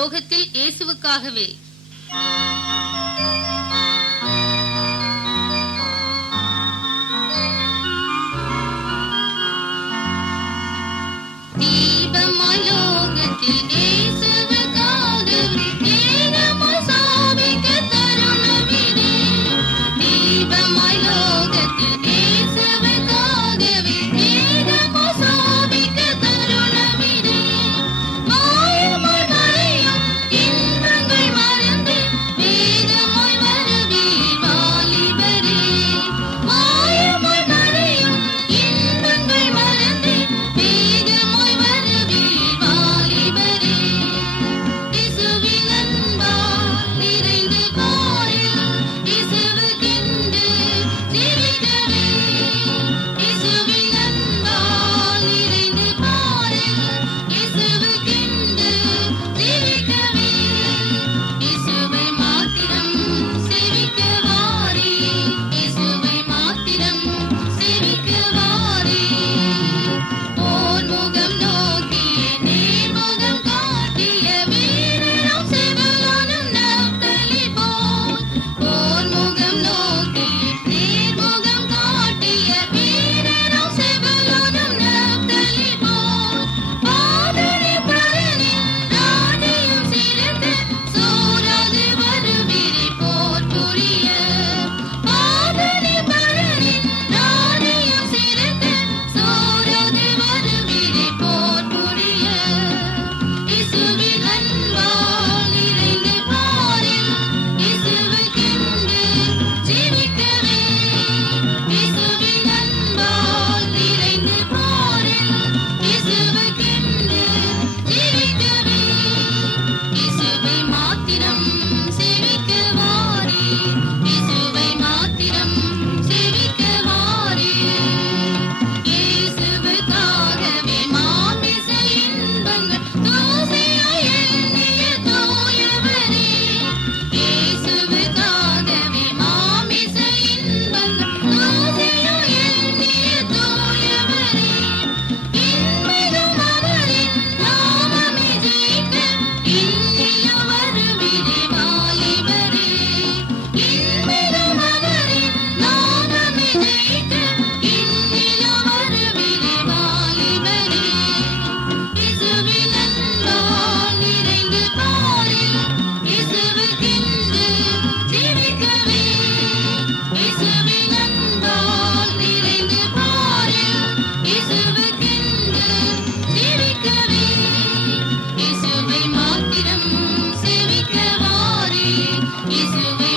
லோகத்தில் இயேசுவுக்காகவே. தீபமாய் லோகத்தில் இயேசுவுக்காகவே ஏகமாய் சாபிக்க தருணமிதே. தீபமாய் லோகத்தில் இயேசுவுக்காகவே ஏகமாய் சாபிக்க தருணமிதே. மாயமாய் மறையும் இன்பங்கள் மறந்து வேகமாய் வருவீர் வாலிபரே. மாயமாய் மறையும் இன்பங்கள் மறந்து வேகமாய் வருவீர் வாலிபரே. இயேசுவின் அன்பால் நிறைந்து பாரில் இயேசுவுக்கென்று ஜீவிக்கவே. இயேசுவின் அன்பால் நிறைந்து பாரில் இயேசுவுக்கென்று ஜீவிக்கவே. இயேசுவை மாத்திரம் சேவிக்க வாரே. இயேசுவை மாத்திரம் சேவிக்க வாரே. போர் முகம் நோக்கிய நேர்முகம் காட்டிய வீரரும் செபுலோனும் நப்தலி போல். போர் முகம் நோக்கிய நேர்முகம் காட்டிய வீரரும் செபுலோனும் நப்தலி போல். பாதரி பரனின் ராஜ்யம் சிறந்து சோராது வருவீரே போர் புரிய. பாதரி பரனின் ராஜ்யம் சிறந்து சோராது வருவீரே போர் புரிய. இயேசுவின் அன்பால் நிறைந்து பாரில் இயேசுவுக்கென்று ஜீவிக்கவே. இயேசுவின் அன்பால் நிறைந்து பாரில் இயேசுவுக்கென்று ஜீவிக்கவே. இயேசுவை மாத்திரம் சேவிக்க வாரே. இயேசுவை மாத்திரம் சேவிக்க வாரே. இயேசுவுக்காகவே மாமிச இன்பங்கள் தூசியாய் எண்ணிய தூயவரே. இயேசுவுக்காகவே மாமிச இன்பங்கள் தூசியாய் எண்ணிய தூயவரே. இன்மையும் அவரின் நாமமே ஜெயிக்க இன்னிலும் வருவீரே வாலிபரே. இன்மையும் அவரின் நாமமே ஜெயிக்க இன்னிலும் வருவீரே வாலிபரே. இயேசுவின் அன்பால் நிறைந்து பாரில் இயேசுவுக்கென்று ஜீவிக்கவே. இயேசுவின் அன்பால் நிறைந்து பாரில் இயேசுவுக்கென்று ஜீவிக்கவே. இயேசுவை மாத்திரம் சேவிக்க வாரே. இயேசுவை